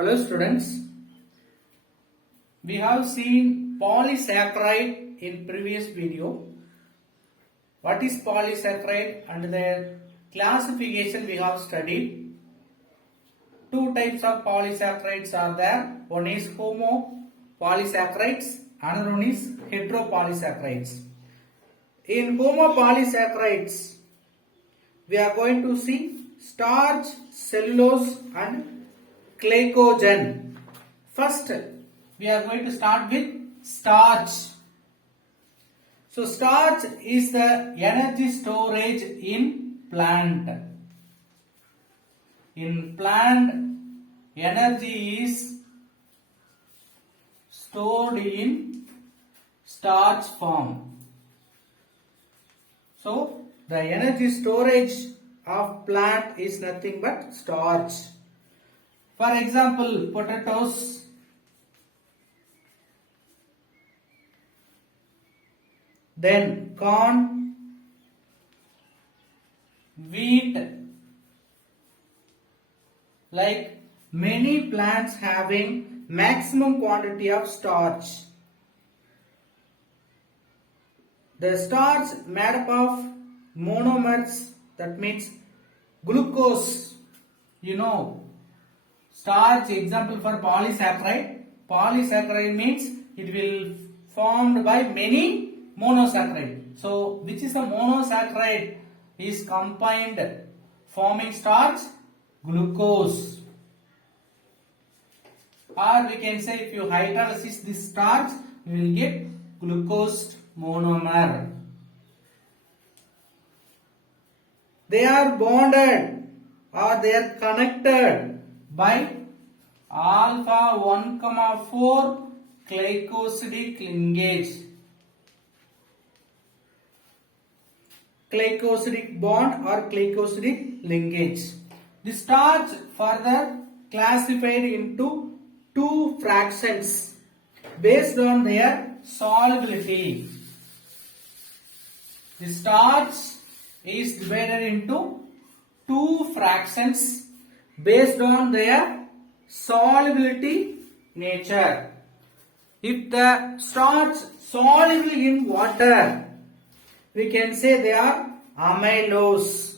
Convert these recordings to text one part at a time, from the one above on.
Hello students, we have seen polysaccharide in previous video. What is polysaccharide and their classification we have studied. Two types of polysaccharides are there. One is homopolysaccharides, another one is heteropolysaccharides. In homopolysaccharides, we are going to see starch, cellulose and glycogen. First, we are going to start with starch. So, starch is the energy storage in plant. In plant, energy is stored in starch form. So, the energy storage of plant is nothing but starch. For example, potatoes, then corn, wheat, like many plants having maximum quantity of starch. The starch made up of monomers, that means glucose, starch, example for polysaccharide. Polysaccharide means it will formed by many monosaccharide. So, which is a monosaccharide is combined forming starch? Glucose. Or we can say if you hydrolysis this starch, you will get glucose monomer. They are bonded or they are connected by alpha 1,4 glycosidic linkage. Glycosidic bond or glycosidic linkage. The starch further classified into two fractions based on their solubility. The starch is divided into two fractions based on their solubility nature. If the starch soluble in water, we can say they are amylose.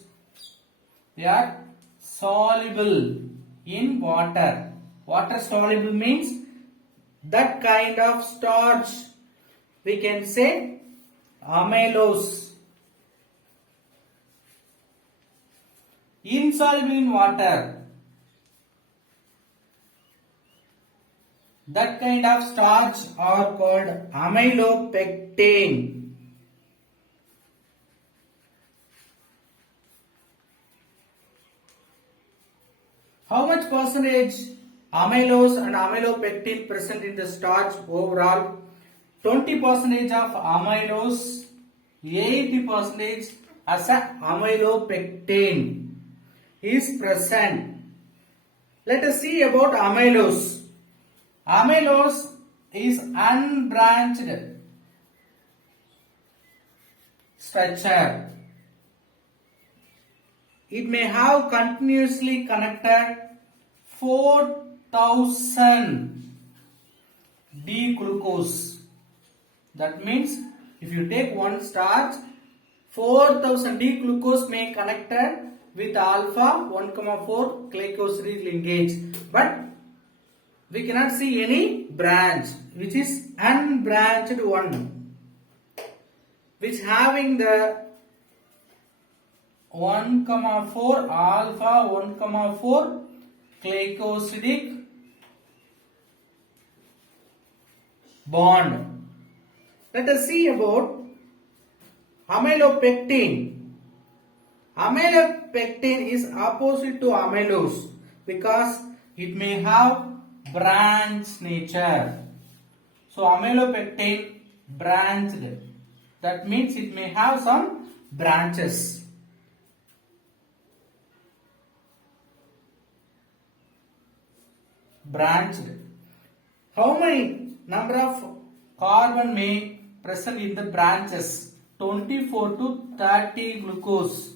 They are soluble in water. Water soluble means that kind of starch. We can say amylose. Insoluble in water. That kind of starch are called amylopectin. How much percentage amylose and amylopectin present in the starch overall? 20% of amylose, 80% as a amylopectin is present. Let us see about amylose. Amylose is unbranched structure. It may have continuously connected 4,000 D-glucose. That means if you take one starch, 4,000 D-glucose may connected with alpha 1,4 glycosidic linkage. But we cannot see any branch, which is unbranched one, which having the 1,4 alpha 1,4 glycosidic bond. Let us see about amylopectin. Amylopectin is opposite to amylose because it may have branch nature. So amylopectin branched. That means it may have some branches. Branched. How many number of carbon may present in the branches? 24 to 30 glucose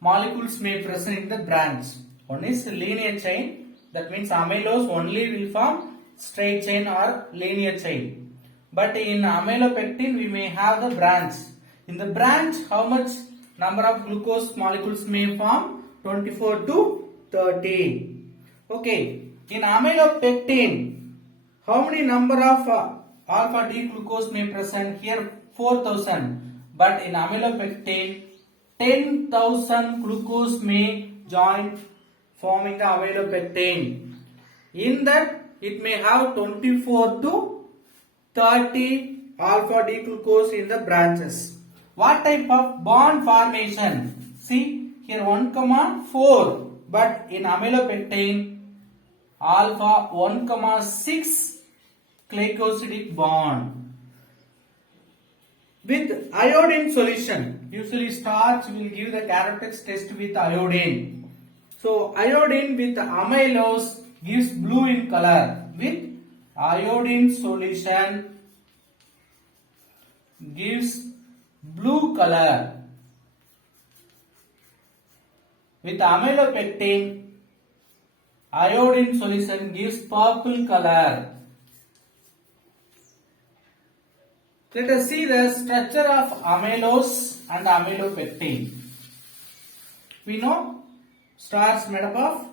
molecules may present in the branch. One is linear chain, That means amylose only will form straight chain or linear chain. But in amylopectin we may have the branch. In the branch, how much number of glucose molecules may form? 24 to 30. Okay. In amylopectin, how many number of alpha D glucose may present? Here 4000. But in amylopectin, 10,000 glucose may join forming the amylopectin. In that, it may have 24 to 30 alpha D glucose in the branches. What type of bond formation? See here 1,4, but in amylopectin alpha 1,6 glycosidic bond. With iodine solution, usually starch will give the characteristics test with iodine. So iodine with amylose gives blue in color. With iodine solution gives blue color. With amylopectin, iodine solution gives purple color. Let us see the structure of amylose and amylopectin. We know starch made up of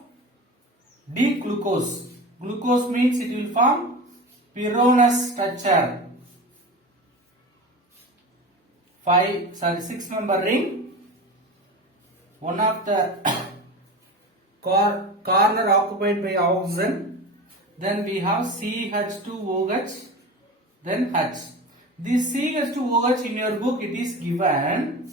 D-glucose. Glucose means it will form pyronous structure. 6 member ring. One of the corner occupied by oxygen. Then we have CH2OH. Then H. This CH2OH in your book it is given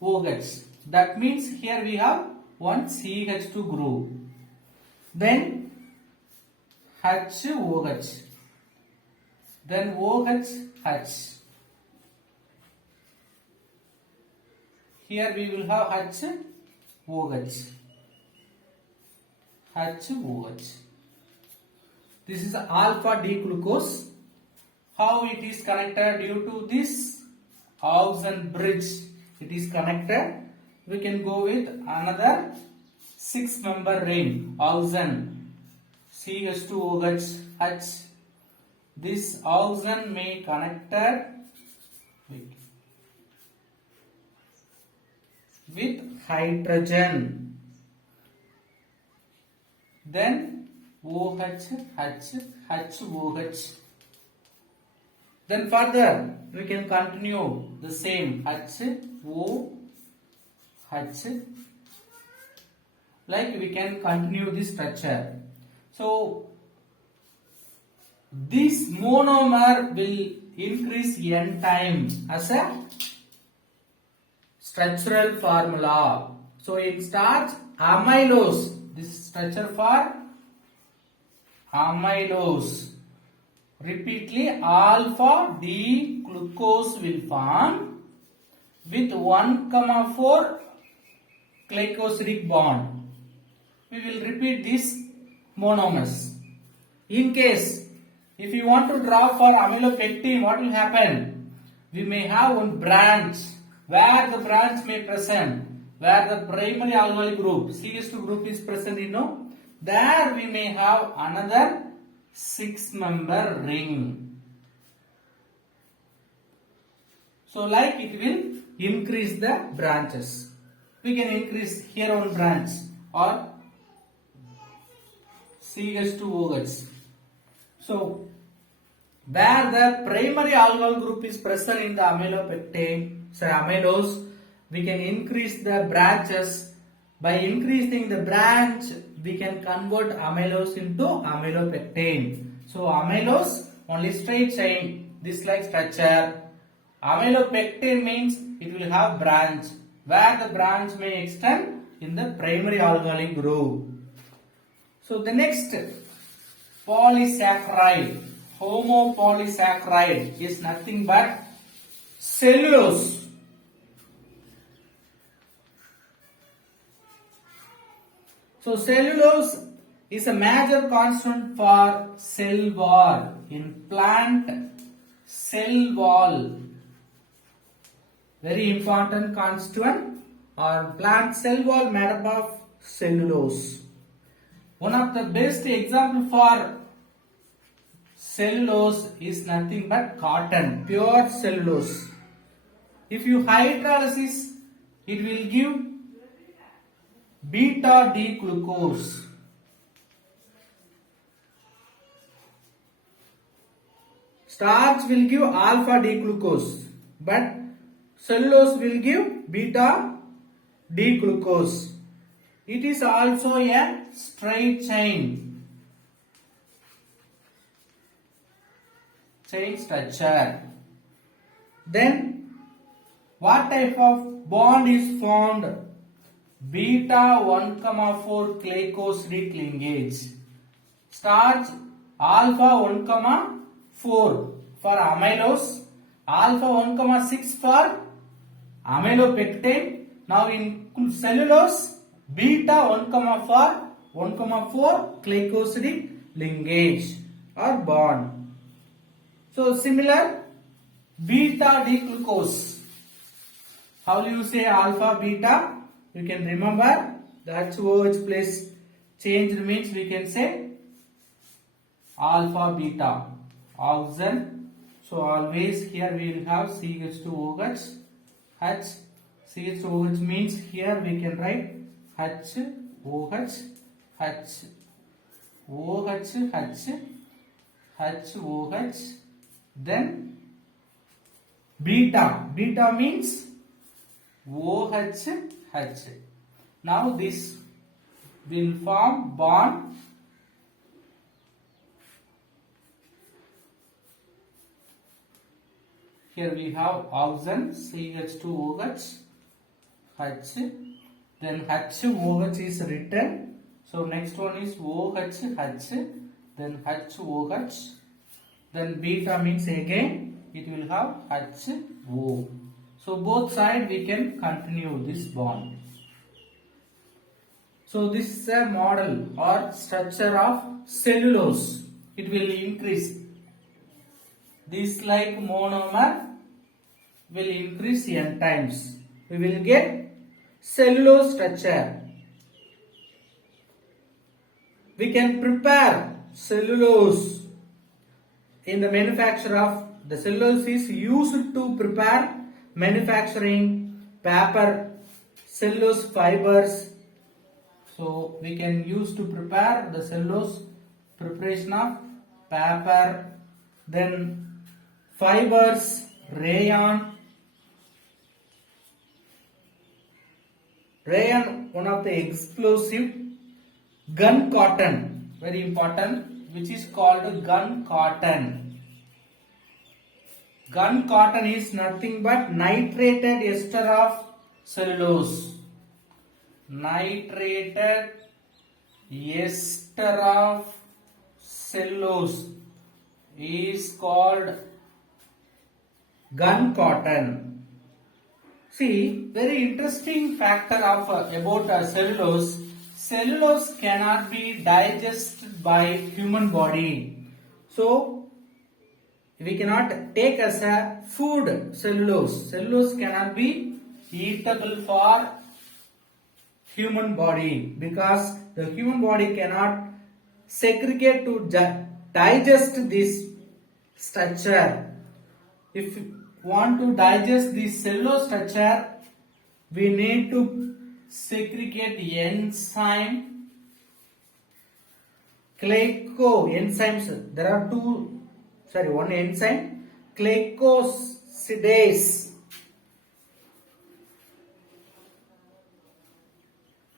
OH. That means here we have one CH2 group. Then HOH. Then OH. Here we will have HOH. This is alpha D glucose. How it is connected? Due to this oxygen bridge it is connected. We can go with another 6 member ring. Oxygen CH2OH H. This oxygen may connected with hydrogen. Then OH HOH. Then further we can continue the same HOH. Like we can continue this structure. So this monomer will increase n time as a structural formula. So it starts amylose. This structure for amylose. Repeatedly alpha D glucose will form with 1,4 glycosidic bond. We will repeat these monomers. In case if you want to draw for amylopectin, what will happen? We may have one branch where the branch may present, where the primary alkyl group CH2 group is present, there we may have another 6 member ring. So like it will increase the branches. We can increase here one branch or CH2OH. So where the primary alkyl group is present in the amylose, we can increase the branches. By increasing the branch, we can convert amylose into amylopectin. So amylose only straight chain, this like structure. Amylopectin means it will have branch, where the branch may extend in the primary alkyl group. So the next polysaccharide, homopolysaccharide is nothing but cellulose. So cellulose is a major constant for cell wall in plant cell wall. Very important constituent or plant cell wall made up of cellulose. One of the best example for cellulose is nothing but cotton, pure cellulose. If you hydrolysis, it will give beta D glucose. Starch will give alpha D glucose, but cellulose will give beta D glucose. It is also a straight chain structure. Then what type of bond is formed? Beta 1,4 glycosidic linkage. Starch alpha 1,4 for amylose, alpha 1,6 for amylopectin. Now in cellulose, beta 1,4 glycosidic linkage or bond. So similar, beta D glucose. How will you say alpha beta? You can remember the HOH place changed means we can say alpha beta. Oxygen. So always here we will have CH2OH. H. CH2OH means here we can write HOH. H. OH. H. HOH. Then beta. Beta means OH. Now this will form bond. Here we have oxygen CH2OH H. Then HOH is written. So next one is OH then HOH. Then beta means again it will have HO. So both sides we can continue this bond. So this is a model or structure of cellulose. It will increase. This like monomer will increase n times. We will get cellulose structure. We can prepare cellulose in the manufacture of the cellulose is used to prepare manufacturing paper, cellulose fibers. So we can use to prepare the cellulose preparation of paper, then fibers, rayon. Rayon, one of the explosive, gun cotton, very important, which is called gun cotton. Gun cotton is nothing but nitrated ester of cellulose. Nitrated ester of cellulose is called gun cotton. See, very interesting factor of about cellulose. Cellulose cannot be digested by human body. So we cannot take as a food cellulose. Cellulose cannot be eatable for human body because the human body cannot segregate to digest this structure. If you want to digest this cellulose structure, we need to segregate enzyme, enzymes. There are one enzyme, glycosidase.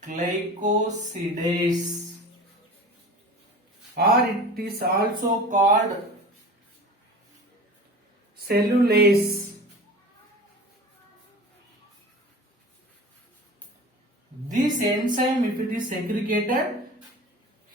Glycosidase, or it is also called cellulase. This enzyme, if it is segregated,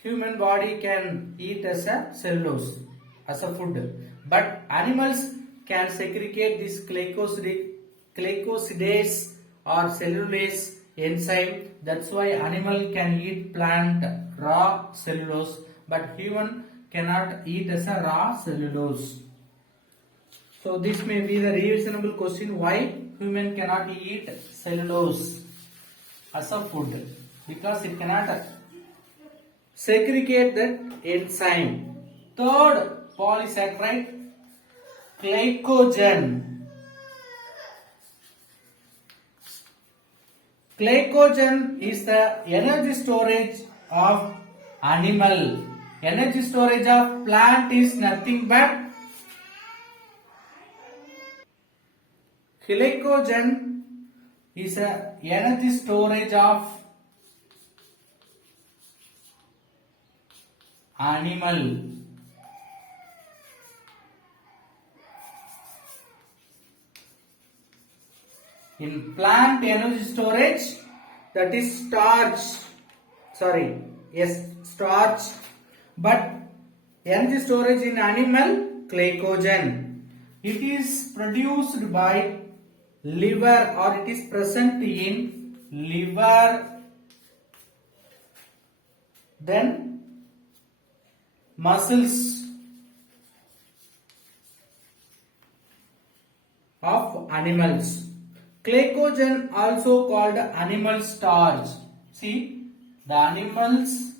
human body can eat as a cellulose, as a food. But animals can segregate this glycosidase or cellulase enzyme. That's why animal can eat plant raw cellulose, but human cannot eat as a raw cellulose. So this may be the reasonable question, why human cannot eat cellulose as a food, because it cannot segregate that enzyme. Third polysaccharide, glycogen. Glycogen is the energy storage of animal. Energy storage of plant is nothing but glycogen is a energy storage of animal. In plant energy storage, that is starch. Starch. But energy storage in animal, glycogen. It is produced by liver, or it is present in liver, then muscles of animals. Glycogen also called animal starch. See, the animal's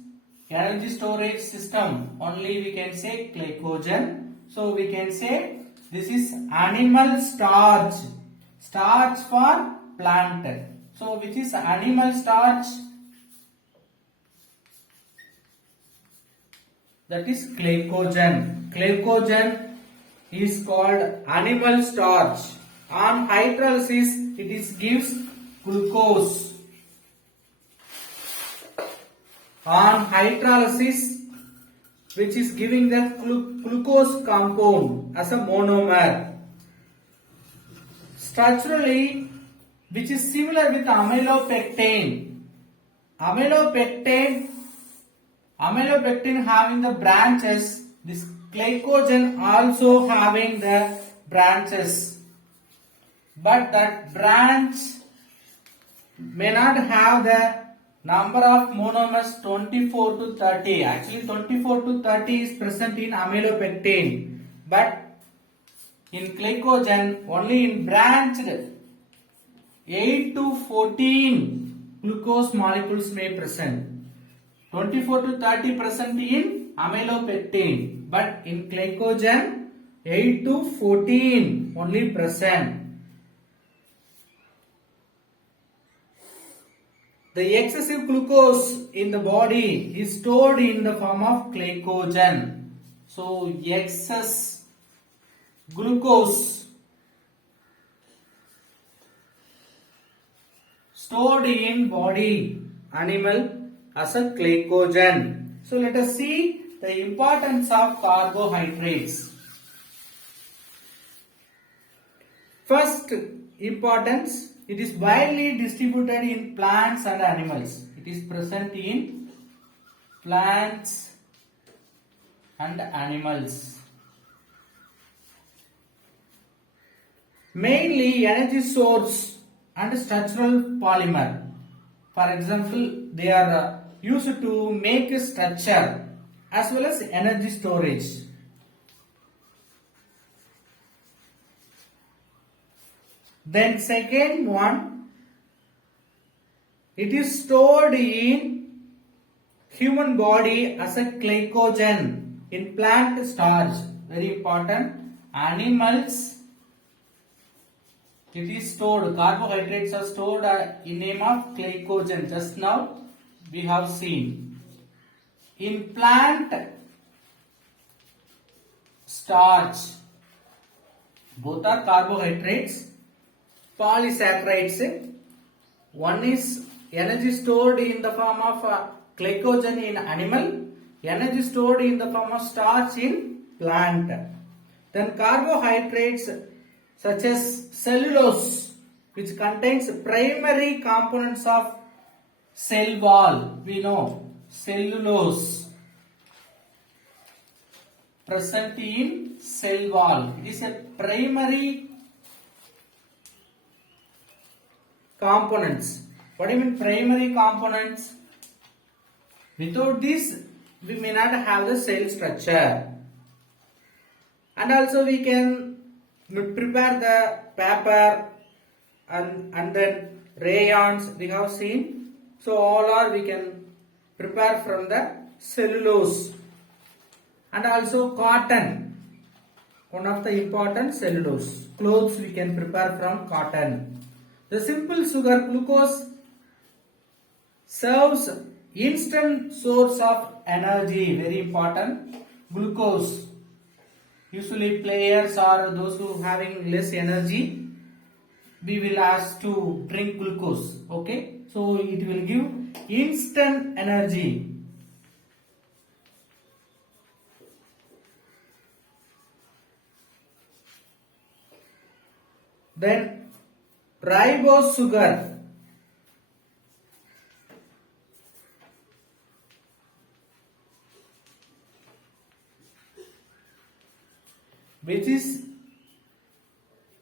energy storage system, only we can say glycogen. So we can say this is animal starch. Starch for plant. So which is animal starch? That is glycogen. Glycogen is called animal starch. On hydrolysis, it gives glucose. On hydrolysis, which is giving the glucose compound as a monomer. Structurally, which is similar with amylopectin. Amylopectin having the branches, this glycogen also having the branches, but that branch may not have the number of monomers 24 to 30. Actually 24 to 30 is present in amylopectin, but in glycogen only in branched 8 to 14 glucose molecules may present. 24 to 30 present in amylopectin, but in glycogen 8 to 14 only present. The excessive glucose in the body is stored in the form of glycogen. So excess glucose stored in body animal as a glycogen. So let us see the importance of carbohydrates. First importance, it is widely distributed in plants and animals. It is present in plants and animals. Mainly energy source and structural polymer. For example, they are used to make a structure as well as energy storage. Then second one, it is stored in human body as a glycogen in plant starch. Very important. Animals, it is stored, carbohydrates are stored in name of glycogen. Just now we have seen. In plant starch, both are carbohydrates, polysaccharides. One is energy stored in the form of glycogen in animal, energy stored in the form of starch in plant. Then carbohydrates such as cellulose, which contains primary components of cell wall. We know cellulose present in cell wall. It is a primary components. What do you mean primary components? Without this, we may not have the cell structure. And also we can prepare the paper and then rayons we have seen. So all are we can prepare from the cellulose, and also cotton, one of the important cellulose. Clothes we can prepare from cotton. The simple sugar glucose serves instant source of energy, very important. Glucose, usually players or those who having less energy, we will ask to drink glucose. Okay, so it will give instant energy. Then ribose sugar, which is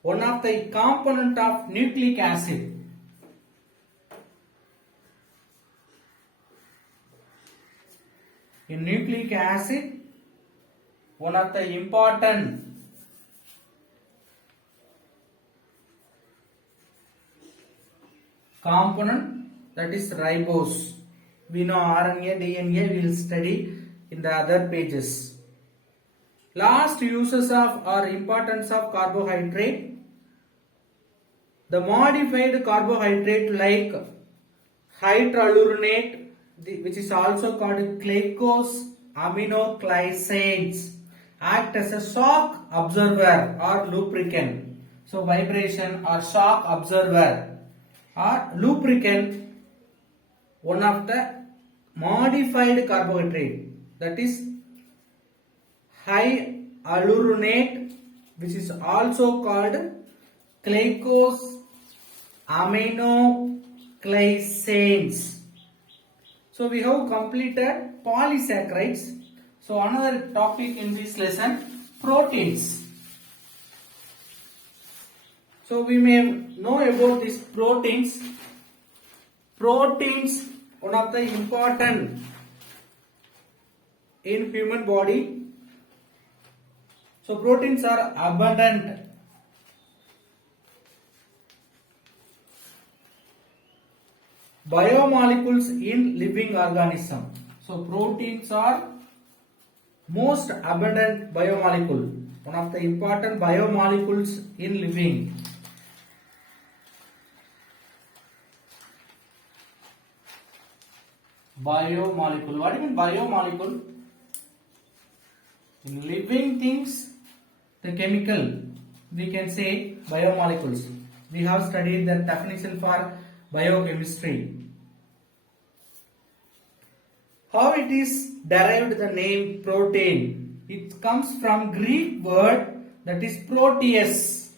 one of the component of nucleic acid. In nucleic acid, one of the important component, that is ribose. We know RNA, DNA we will study in the other pages. Last uses of or importance of carbohydrate. The modified carbohydrate like hydroaluronate, which is also called glycosaminoglycans, act as a shock absorber or lubricant. So vibration or shock absorber or lubricant, one of the modified carbohydrate, that is hyaluronate, which is also called glycosaminoglycans. So we have completed polysaccharides. So another topic in this lesson, proteins. So we may know about these proteins. Proteins, one of the important in human body. So proteins are abundant biomolecules in living organism. So proteins are most abundant biomolecule, one of the important biomolecules in living. Biomolecule. What do you mean biomolecule? In living things, the chemical, we can say biomolecules. We have studied the definition for biochemistry. How it is derived the name protein? It comes from Greek word that is proteus.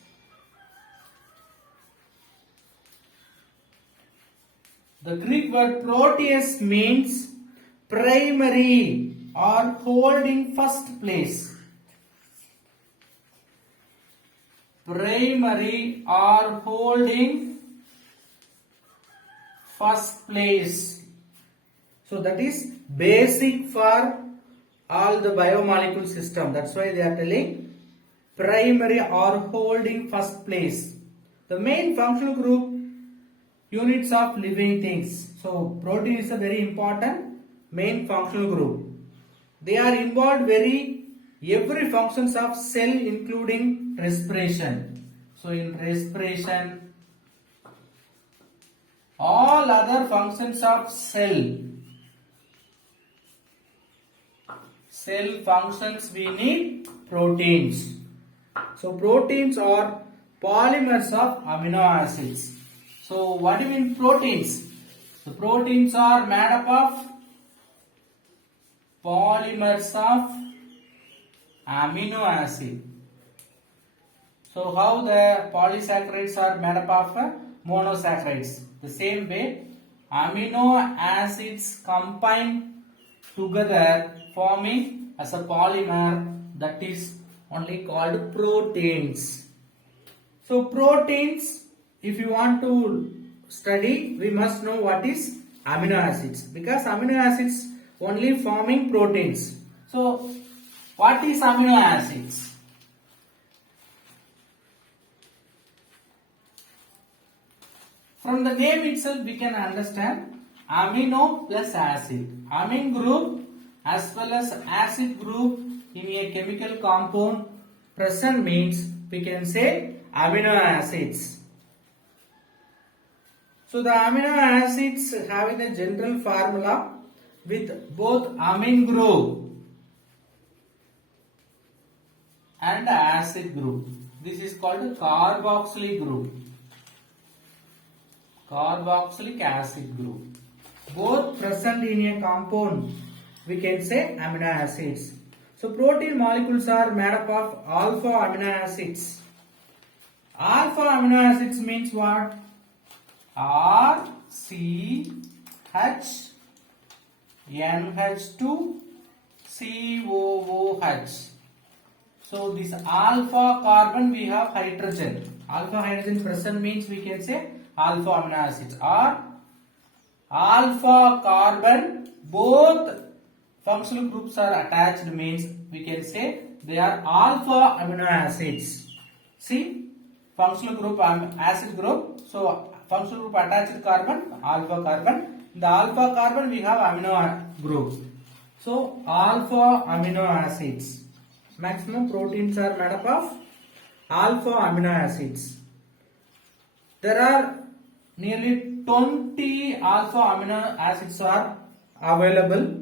The Greek word proteus means primary or holding first place. Primary or holding first place. So that is basic for all the biomolecule system. That's why they are telling primary or holding first place. The main functional group units of living things. So protein is a very important main functional group. They are involved every functions of cell including respiration. So in respiration, all other functions of cell functions, we need proteins. So proteins are polymers of amino acids. So what do you mean proteins? The proteins are made up of polymers of amino acid. So how the polysaccharides are made up of monosaccharides? The same way, amino acids combine together forming as a polymer, that is only called proteins. So proteins, if you want to study, we must know what is amino acids, because amino acids only forming proteins. So what is amino acids? From the name itself we can understand amino plus acid. Amine group as well as acid group in a chemical compound present means we can say amino acids. So the amino acids having a general formula with both amine group and acid group. This is called carboxylic group. Carboxylic acid group. Both present in a compound, we can say amino acids. So protein molecules are made up of alpha amino acids. Alpha amino acids means what? R, C, H, NH2, COOH. So this alpha carbon we have hydrogen. Alpha hydrogen present means we can say alpha amino acids. Or alpha carbon both functional groups are attached means we can say they are alpha amino acids. See, functional group acid group. So functional group attached carbon, alpha carbon. In the alpha carbon we have amino group. So alpha amino acids. Maximum proteins are made up of alpha amino acids. There are nearly 20 alpha amino acids are available.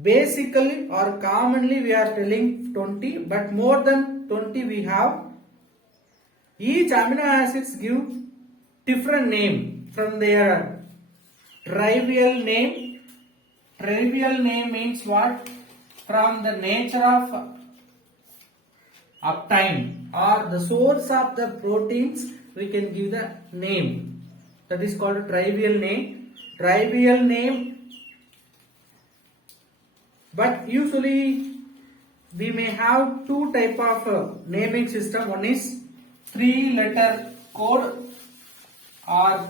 Basically or commonly we are telling 20, but more than 20 we have. Each amino acids give different name from their trivial name. Trivial name means what? From the nature of obtained or the source of the proteins we can give the name. That is called trivial name. Trivial name. But usually we may have two type of naming system. One is 3-letter code or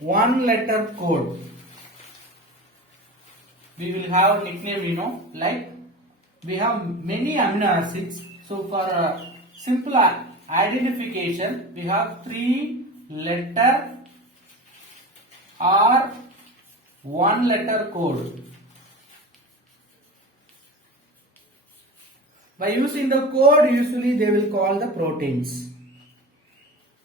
1-letter code. We will have nickname, like we have many amino acids. So for simple identification, we have 3-letter or 1-letter code. By using the code, usually they will call the proteins.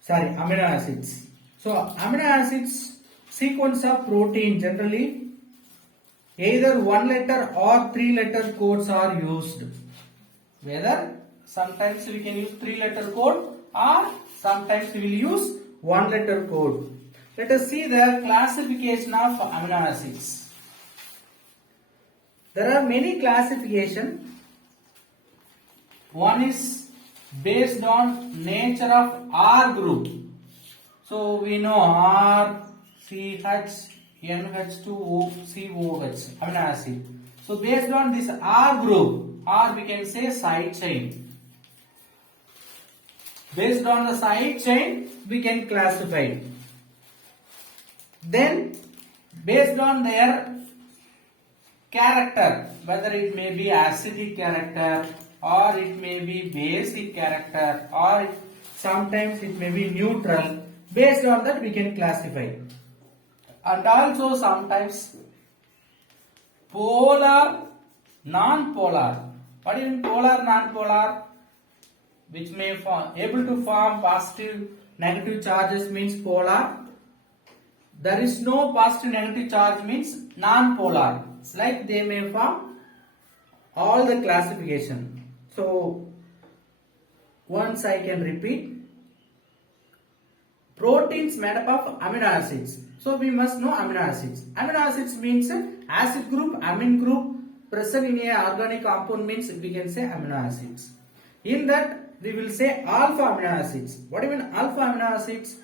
Amino acids. So amino acids sequence of protein generally either 1-letter or 3-letter codes are used. Whether sometimes we can use 3-letter code or sometimes we will use 1-letter code. Let us see the classification of amino acids. There are many classifications. One is based on nature of R group. So we know R, CH, NH2O, COH amino acid. So based on this R group, or we can say side chain. Based on the side chain, we can classify. Then based on their character, whether it may be acidic character or it may be basic character or sometimes it may be neutral, based on that we can classify. And also sometimes polar, non-polar. What is polar, non-polar? Which may able to form positive, negative charges means polar. There is no positive, negative charge means non-polar. It's like they may form all the classification. So once I can repeat. Proteins made up of amino acids. So we must know amino acids. Amino acids means acid group, amine group present in a organic compound means we can say amino acids. In that we will say alpha amino acids. What do you mean alpha amino acids?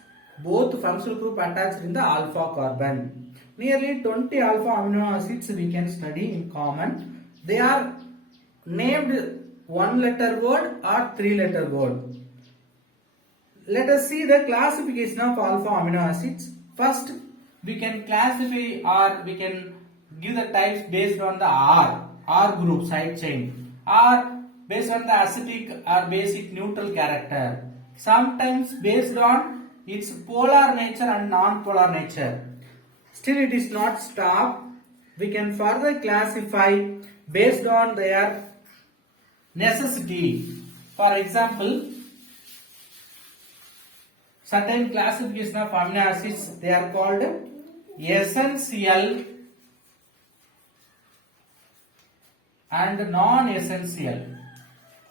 Both functional group attached in the alpha carbon. Nearly 20 alpha amino acids we can study in common. They are named 1-letter word or 3-letter word. Let us see the classification of alpha amino acids. First, we can classify or we can give the types based on the R group side chain, or based on the acidic or basic neutral character. Sometimes based on its polar nature and non-polar nature. Still it is not stopped. We can further classify based on their necessity. For example, certain classification of amino acids, they are called essential and non-essential.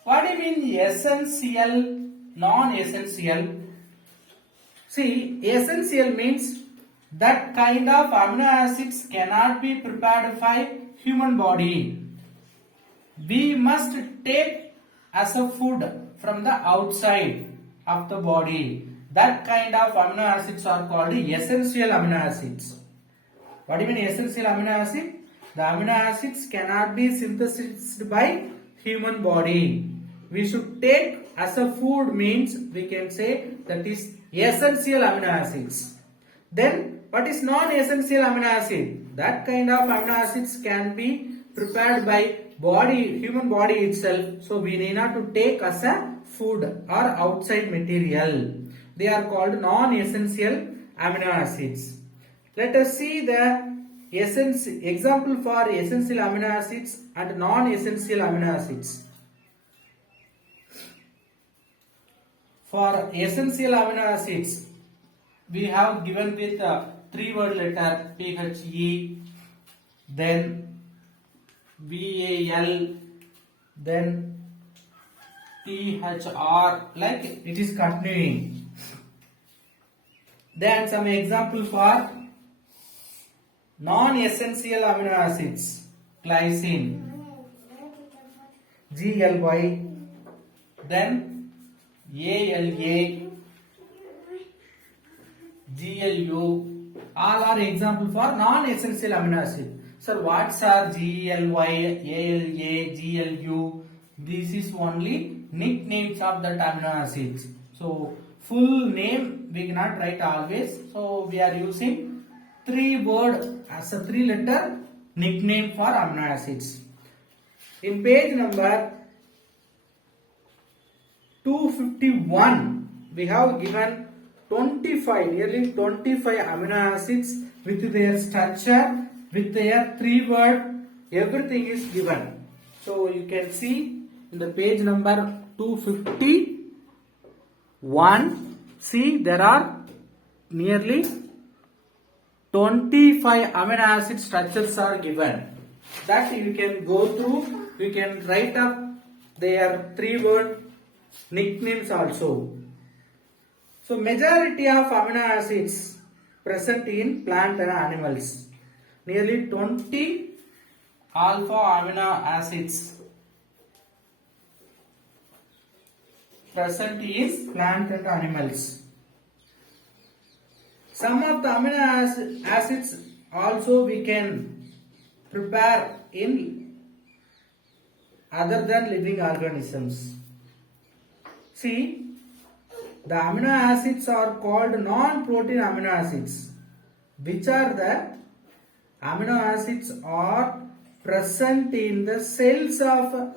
What do you mean essential, non-essential? See, essential means that kind of amino acids cannot be prepared by human body. We must take as a food from the outside of the body. That kind of amino acids are called essential amino acids. What do you mean essential amino acid? The amino acids cannot be synthesized by human body. We should take as a food means we can say that is essential amino acids. Then what is non-essential amino acid? That kind of amino acids can be prepared by human body itself. So we need not to take as a food or outside material. They are called non-essential amino acids. Let us see the example for essential amino acids and non-essential amino acids. For essential amino acids, we have given with a 3-word letter PHE, then VAL, then THR, like it is continuing. Then some example for non-essential amino acids, glycine, GLY, then ALA, GLU, all are example for non-essential amino acid. Sir, what are GLY, ALA, GLU? This is only nicknames of that amino acids. So full name we cannot write always. So we are using 3-word as a 3-letter nickname for amino acids. In page number 251, we have given 25, nearly 25 amino acids with their structure, with their 3-word, everything is given. So you can see in the page number 251, see there are nearly 25 amino acid structures are given. That you can go through, you can write up their 3-word nicknames also. So majority of amino acids present in plant and animals. Nearly 20 alpha amino acids present in plant and animals. Some of the amino acids also we can prepare in other than living organisms. See, the amino acids are called non-protein amino acids, which are the amino acids are present in the cells of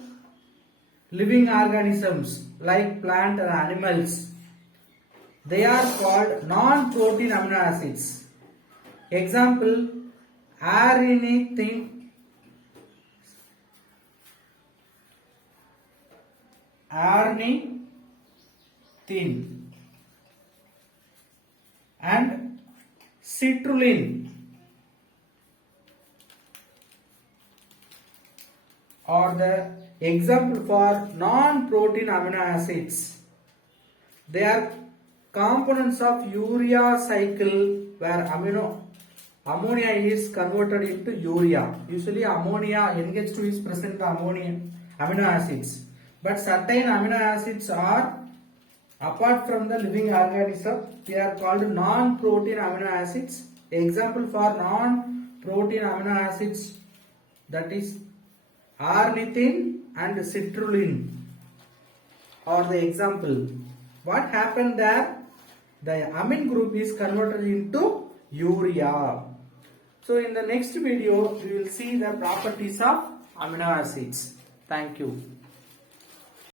living organisms like plant and animals. They are called non-protein amino acids. Example, arginine, and citrulline are the example for non-protein amino acids. They are components of urea cycle where ammonia is converted into urea. Usually ammonia, NH2 is present in the amino acids. But certain amino acids are apart from the living organism, they are called non-protein amino acids. Example for non-protein amino acids, that is arginine and citrulline are the example. What happened there? The amine group is converted into urea. So in the next video, we will see the properties of amino acids. Thank you.